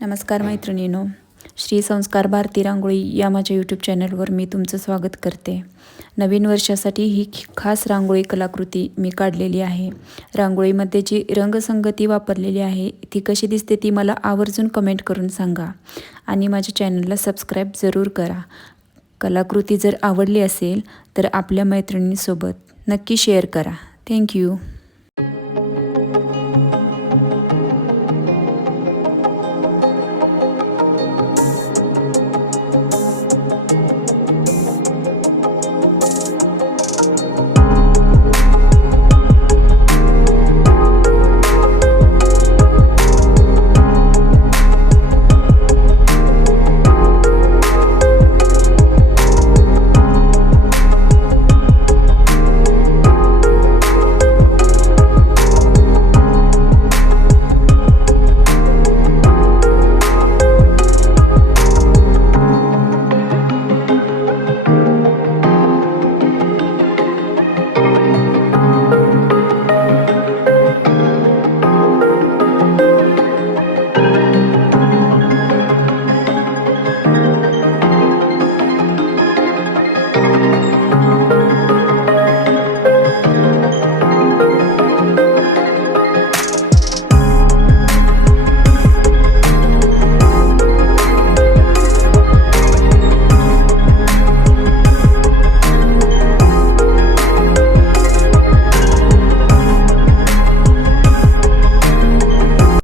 नमस्कार मैत्रिणींनो, श्री संस्कार भारती रांगोळी या माझ्या यूट्यूब चॅनलवर मी तुमचं स्वागत करते. नवीन वर्षासाठी ही खास रांगोळी कलाकृती मी काढलेली आहे. रांगोळीमध्ये जी रंगसंगती वापरलेली आहे ती कशी दिसते ती मला आवर्जून कमेंट करून सांगा आणि माझ्या चॅनलला सबस्क्राईब जरूर करा. कलाकृती जर आवडली असेल तर आपल्या मैत्रिणींसोबत नक्की शेअर करा. थँक्यू.